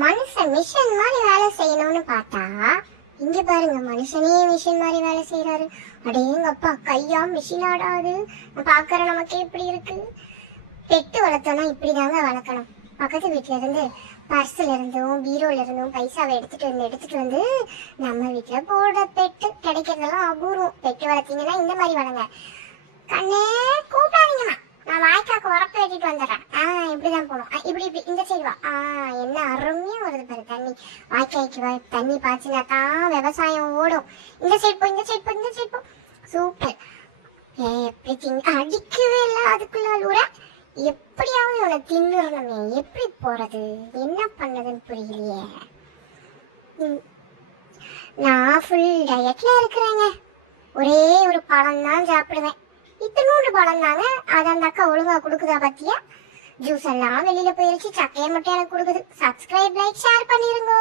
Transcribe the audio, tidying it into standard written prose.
மனுஷன் மிஷின் மாதிரி வேலை செய்யணும்னு பார்த்தா இங்க பாருங்க, மனுஷனே மிஷின் மாதிரி வேலை செய்யறாரு. அடேங்கப்பா, கையா மிஷின் ஆடாது. பாக்குற நமக்கே இப்படி இருக்கு. பெட்டு வளர்த்தோம்னா இப்படிதாங்க வளர்க்கணும். பக்கத்து வீட்டுல இருந்து பர்ஸ்ல இருந்தும் பீரோல இருந்தும் பைசாவை எடுத்துட்டு வந்து நம்ம வீட்டுல போட பெட்டு கிடைக்கிறதெல்லாம் அபூர்வம். பெட்டு வளர்த்தீங்கன்னா இந்த மாதிரி வளங்க. கண்ணே கூப்பிடாதீங்கம்மா, நான் வாய்க்காக்கு உரப்பு வெட்டிட்டு வந்துடுறேன். இப்படிதான் போகணும். இப்படி இந்த சைடு வா. என்ன அருமையா வருது பாரு தண்ணி. வாய்க்காய்க்கு தண்ணி பாய்ச்சினா தான் விவசாயம் ஓடும். இந்த சைடு போ, இந்த சைடு போ, இந்த சைடு போ. சூப்பர். எப்படி அடிக்கவே இல்லை, அதுக்குள்ள அழுவுற. எப்படியாவது இவனை தின்னுறணுமே. எப்படி போறது, என்ன பண்ணதுன்னு புரியலையே. நான் ஃபுல் டயட்ல இருக்கிறேங்க. ஒரே ஒரு பழம் தான் சாப்பிடுவேன். இத்தனோண்டு பழம் தாங்க. அது அந்த அக்கா ஒழுங்கா கொடுக்குதா பத்தியா? ஜூஸ் எல்லாம் வெளியில போயிருச்சு, சக்கையை மட்டும் எனக்கு கொடுக்குது. சப்ஸ்கிரைப், லைக், ஷேர் பண்ணிருங்க.